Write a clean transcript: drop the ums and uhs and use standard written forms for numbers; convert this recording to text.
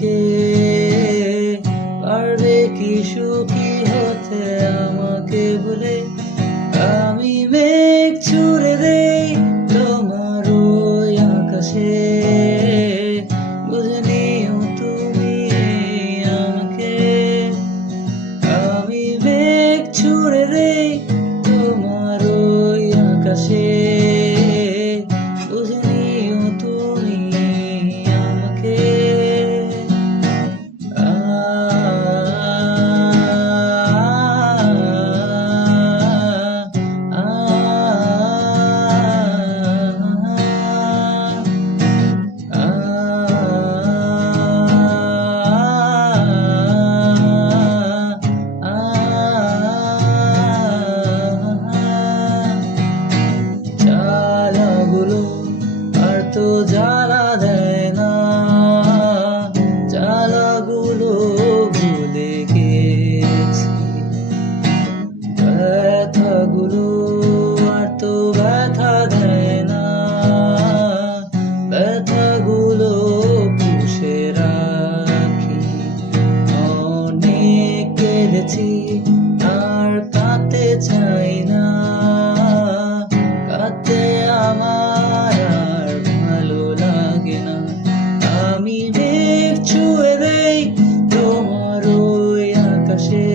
থেকে পারবে কি সুখী হতে আমাকে বলে আমি মেঘ ছুড়ে দেই তোমার ওই আকাশে বুঝে নিও তুমি আমাকে আমি মেঘ ছুড়ে দেই তোমার ওই আকাশে বুঝে নিও তুমি আমাকে চালাগুলো আর তো জ্বালা দেয় না, চালাগুলো ভুলে গেছি, ব্যথাগুলো আর তো ব্যথা দেয় না, ব্যথাগুলো পুষে রাখি। অনেক কেঁদেছি আর কাঁদতে চাই না, কাঁদতে আমার আর ভালো লাগে না। আমি মেঘ ছুঁয়ে দেই তোমার ওই আকাশে